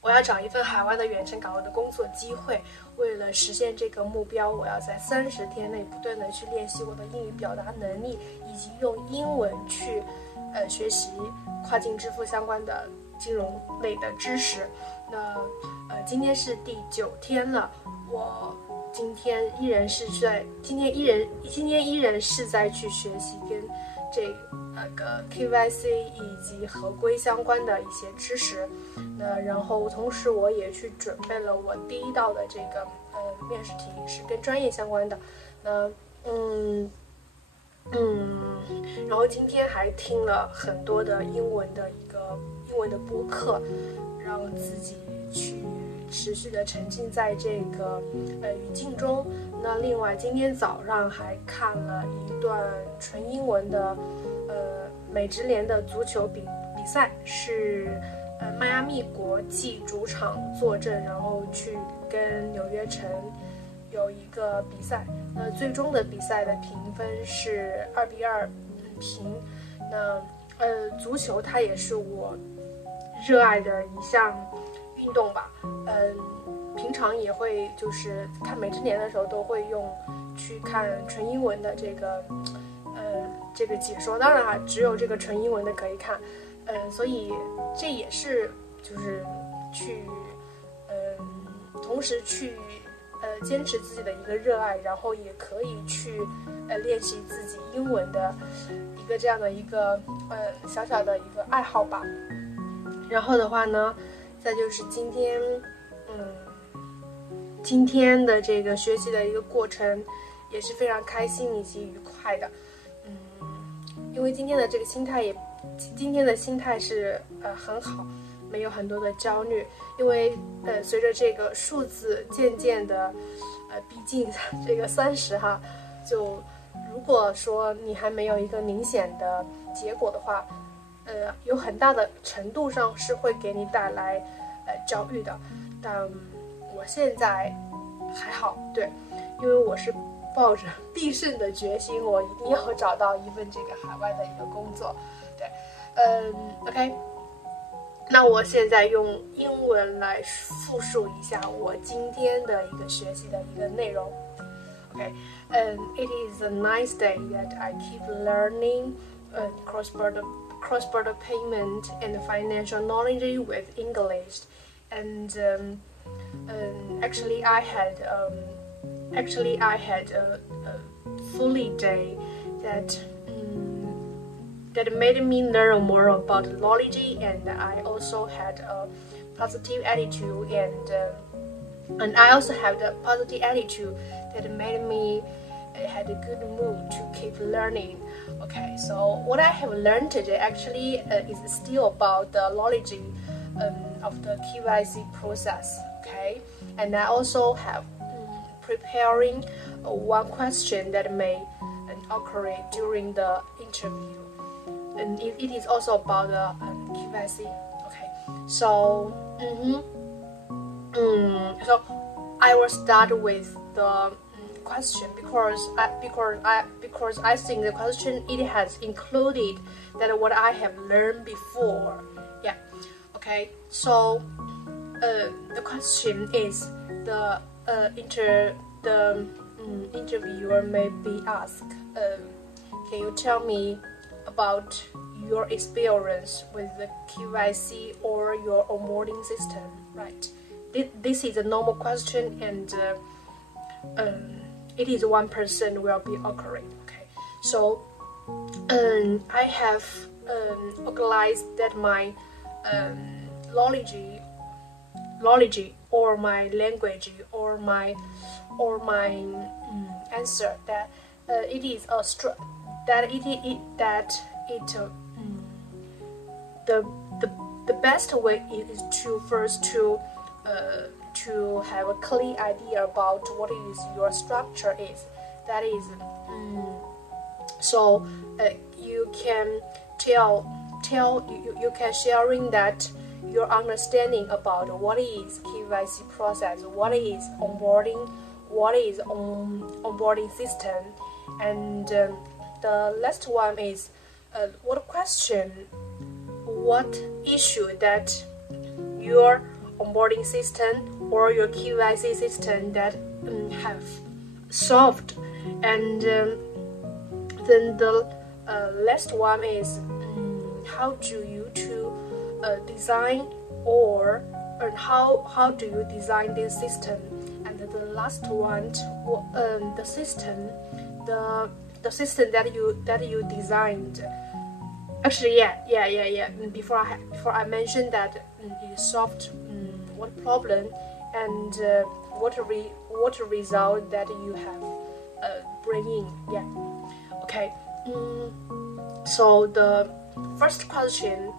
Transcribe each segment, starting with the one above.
我要找一份海外的远程岗位的工作机会。为了实现这个目标，我要在30天内不断的去练习我的英语表达能力，以及用英文去学习跨境支付相关的金融类的知识。那今天是第9天了，我今天依然是在去学习跟这个 KYC 以及合规相关的一些知识。那然后同时我也去准备了我第一道的这个面试题，是跟专业相关的。那然后今天还听了很多的英文的播客，让自己去持续的沉浸在这个语境中。那另外今天早上还看了一段纯英文的美职联的足球比赛，是迈阿密国际主场坐镇，然后去跟纽约城有一个比赛。那最终的比赛的评分是2-2平。那足球它也是我热爱的一项运动吧。平常也会就是看美职联的时候都会去看纯英文的这个解说，当然啊，只有这个纯英文的可以看。所以这也是就是去同时去坚持自己的一个热爱，然后也可以去练习自己英文的一个这样的一个小小的一个爱好吧。然后的话呢，再就是今天的这个学习的一个过程也是非常开心以及愉快的。因为今天的心态是很好，没有很多的焦虑。因为随着这个数字渐渐的逼近这个30哈，就如果说你还没有一个明显的结果的话，有很大的程度上是会给你带来焦虑的。但我现在还好，对，因为我是抱着必胜的决心，我一定要找到一份这个海外的一个工作。对，OK， 那我现在用英文来复述一下我今天的一个学习的一个内容。Okay, it is a nice day that I keep learning cross-border payment and financial knowledge with English. And actually I had a fully day that made me learn more about knowledge, and I also had a positive attitude, and I also have the positive attitude that made me had a good mood to keep learning. Okay, so what I have learned today actually is still about the knowledge of the KYC process. Okay, and I also have preparing one question that may occur during the interview, and it is also about the KYC. Okay, so so I will start with the question because I think the question it has included that what I have learned before. Yeah. Okay. So the question is the interviewer may be asked, can you tell me about your experience with the KYC or your onboarding system? Right. This is a normal question, and it is one person will be occurring. Okay, so I have organized that my knowledge or my language or my answer that it is a the best way is to first to have a clear idea about what is your structure is. That is, so you can you can sharing that your understanding about what is KYC process, what is onboarding, what is onboarding system, and the last one is what question, what issue that your onboarding system or your KYC system that have solved. And then the last one is how do you design or how do you design this system? And the last one, the system that you designed. Actually, yeah. Before I mentioned that you solved what problem and what result that you have bringing. Yeah. Okay. So the first question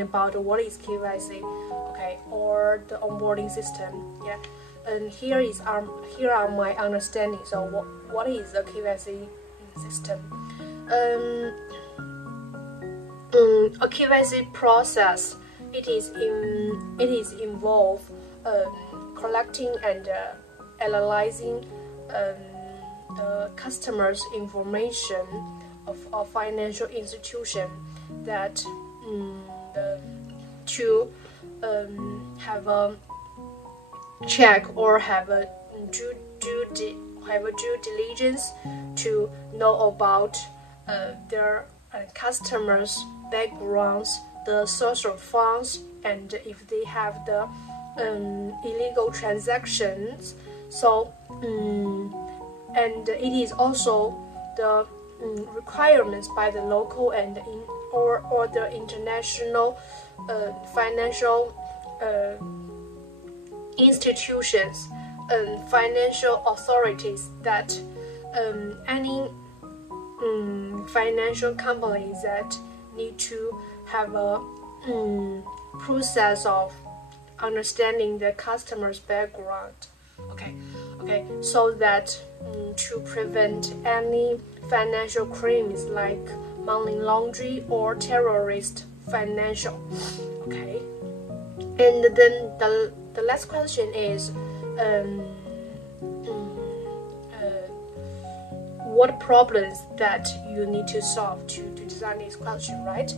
about what is KYC, okay, or the onboarding system. Yeah. And here are my understanding. So what is the KYC system? A KYC process, it is involve collecting and analyzing the customer's information of financial institution that to have a check or have a due diligence to know about their customers' backgrounds, the source of funds, and if they have the illegal transactions. So and it is also the requirements by the local and or the international financial institutions and financial authorities that any financial companies that need to have a process of understanding the customer's background. Okay, so that to prevent any financial crimes like money laundering or terrorist financial. Okay, and then the last question is what problems that you need to solve to design this question, right?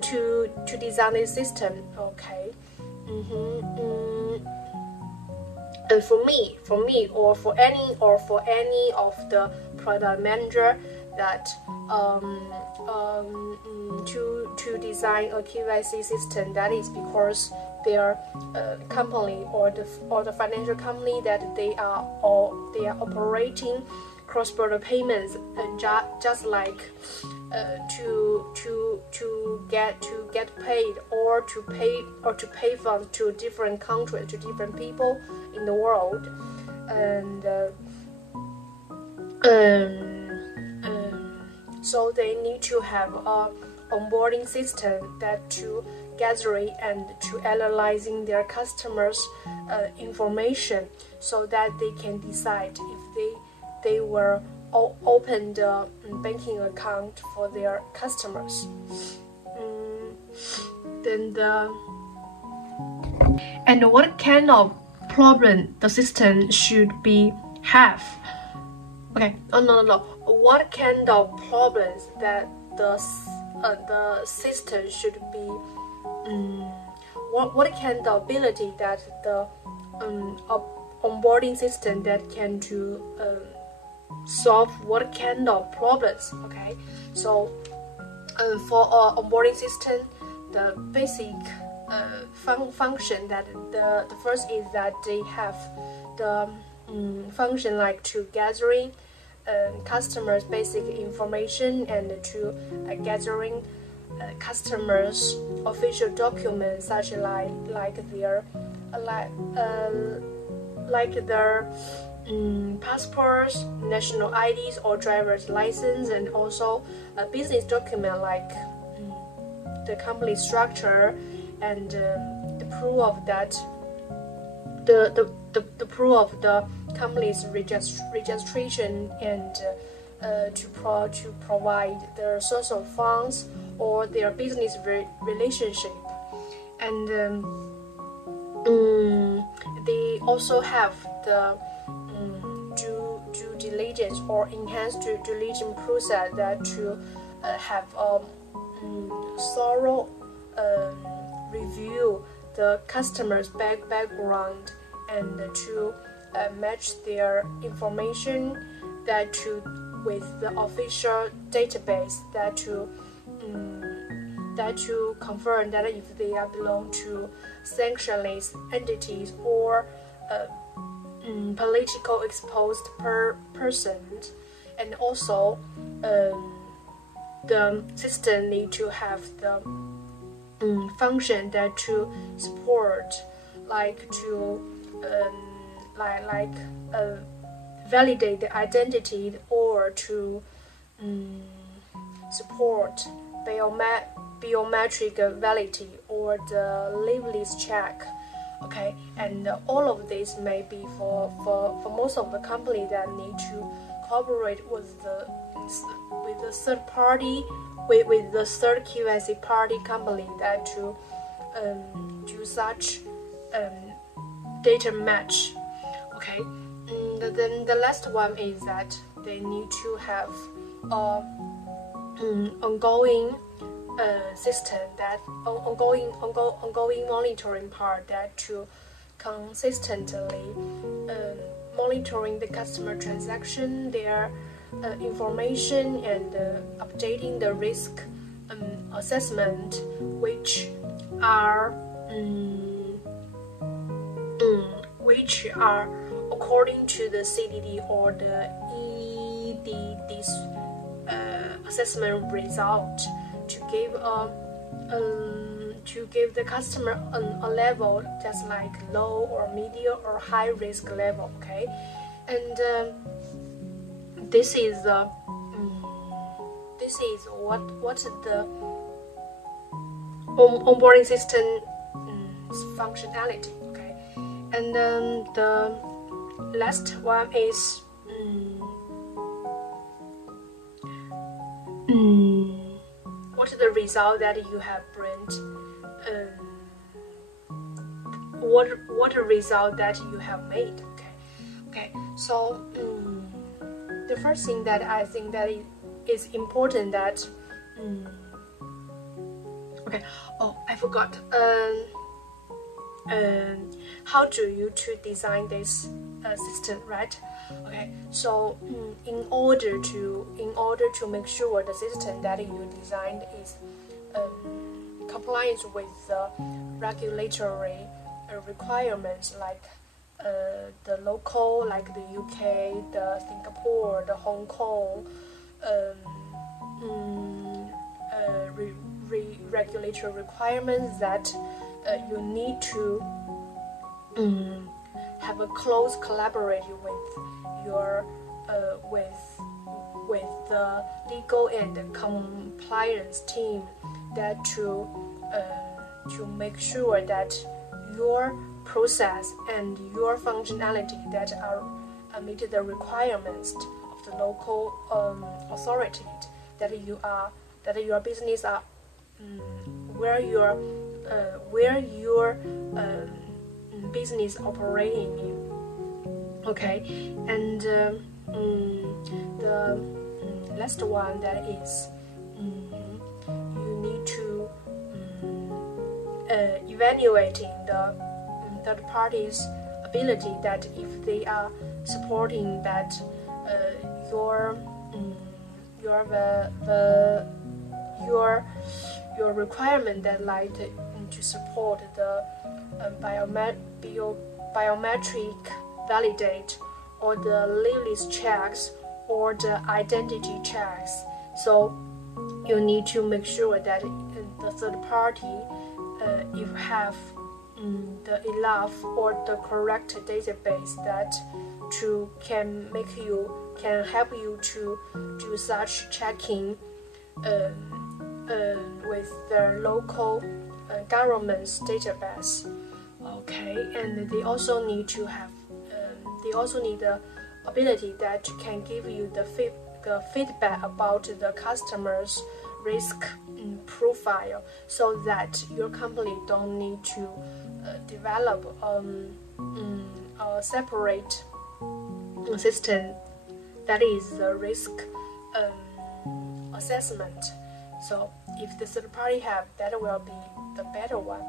To design this system. Okay. And for me, or for any of the product manager that to design a KYC system, that is because their company or the financial company that they are operating cross-border payments, and just like to get paid or to pay funds to different countries, to different people in the world, and so they need to have a onboarding system that to gathering and to analyzing their customers' information, so that they can decide if they will open the banking account for their customers. And what kind of problem the system should have? Okay, no. What kind of problems that the system should be? What kind of ability that the onboarding system that can do solve what kind of problems? Okay, so for our onboarding system, the basic function that the first is that they have the function like to gathering customers' basic information and to gathering customers' official documents such like their passports, national IDs or driver's license, and also a business document like the company structure and the proof of that the proof of the company's registration, and to provide their source of funds or their business relationship. And they also have the due diligence or enhanced due diligence process that to have a thorough review review the customer's background and to match their information with the official database that to confirm that if they belong to sanctionless entities or political exposed persons, and also the system need to have the function that to support, like to validate the identity or to support biometric validity or the leveless check. Okay, and all of this may be for most of the company that need to cooperate with the third party, with the third QSC party company that to do such data match. Okay, then the last one is that they need to have ongoing system, that ongoing monitoring part that to consistently monitoring the customer transaction, their information, and updating the risk assessment, which are according to the CDD or the EDD's assessment result, to give the customer a level just like low or medium or high risk level. Okay, and this is what the onboarding system functionality. Okay, and then the last one is what the result that you have brought, what the result that you have made. Okay, so the first thing that I think that it is important that okay, oh, I forgot, how do you to design this system, right? Okay, so in order to make sure the system that you designed is compliant with the regulatory requirements, like the local, like the UK, the Singapore, the Hong Kong regulatory requirements, that you need to have a close collaboration with your with the legal and compliance team, that to make sure that your process and your functionality that are meet the requirements of the local authority, that your business are where your business operating in. Okay, and the last one that is you need to evaluating the third party's ability, that if they are supporting that your requirement, that like to support the biometric validate or the leveless checks or the identity checks. So you need to make sure that the third party if have the enough or the correct database that can help you to do such checking with the local government's database. Okay, and they also need to have the ability that can give you the feedback about the customer's risk profile, so that your company don't need to develop a separate system that is the risk assessment. So if the third party have, that will be the better one.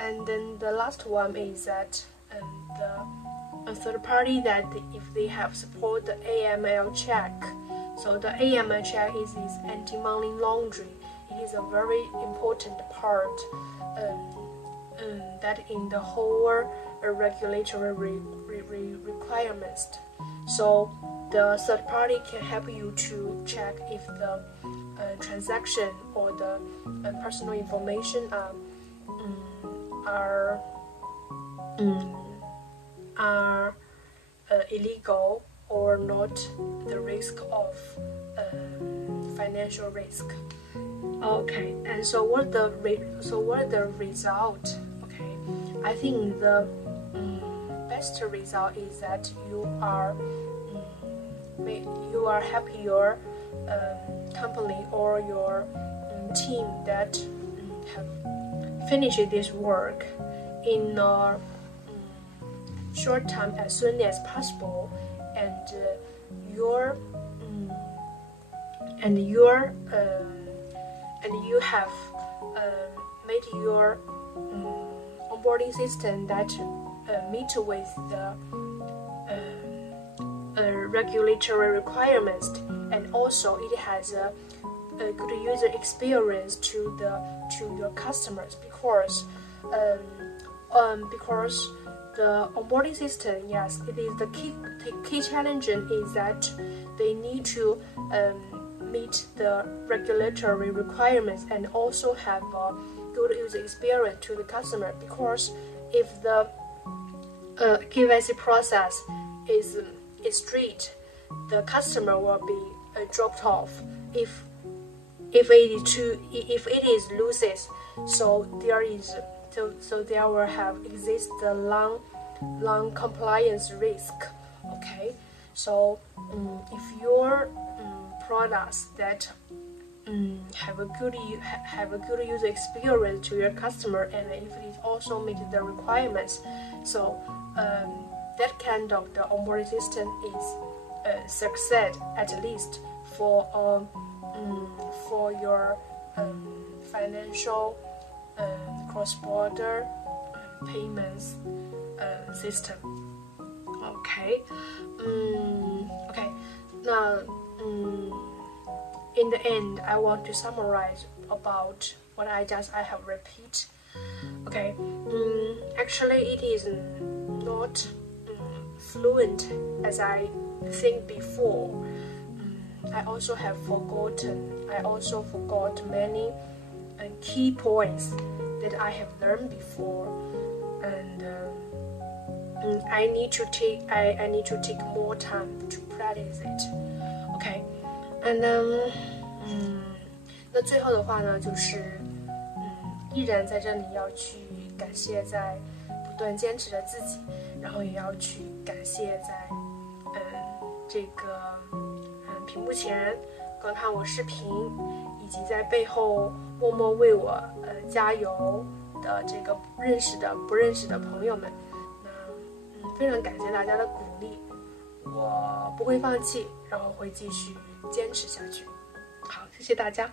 And then the last one is that a third party that if they have support the AML check. So the AML check is anti-money laundering. It is a very important part that in the whole regulatory requirements. So the third party can help you to check if the transaction or the personal information are illegal or not, the risk of financial risk. Okay, and so what the result? Okay, I think the best result is that you are happy your company or your team that have finished this work in a short time as soon as possible, and you have made your onboarding system that meet with the regulatory requirements, and also it has a good user experience to your customers, because the onboarding system, yes, it is the key challenge is that they need to meet the regulatory requirements and also have a good user experience to the customer, because if the KYC process is strict, the customer will be dropped off. If it is loses, so there will have exist the long compliance risk. Okay, so if your products that have a good user experience to your customer, and if it also meets the requirements, so that kind of the onboarding system is success, at least for your financial cross-border payments system. Okay, okay. Now, in the end, I want to summarize about what I have repeat. Okay, actually, it is not fluent as I think before. I also forgot many key points that I have learned before, and I need to take more time to practice it. Okay, and 那最后的话呢，就是依然在这里要去感谢在不断坚持的自己，然后也要去感谢在这个屏幕前观看我视频，以及在背后默默为我加油的这个认识的不认识的朋友们。那非常感谢大家的鼓励，我不会放弃，然后会继续坚持下去。好，谢谢大家。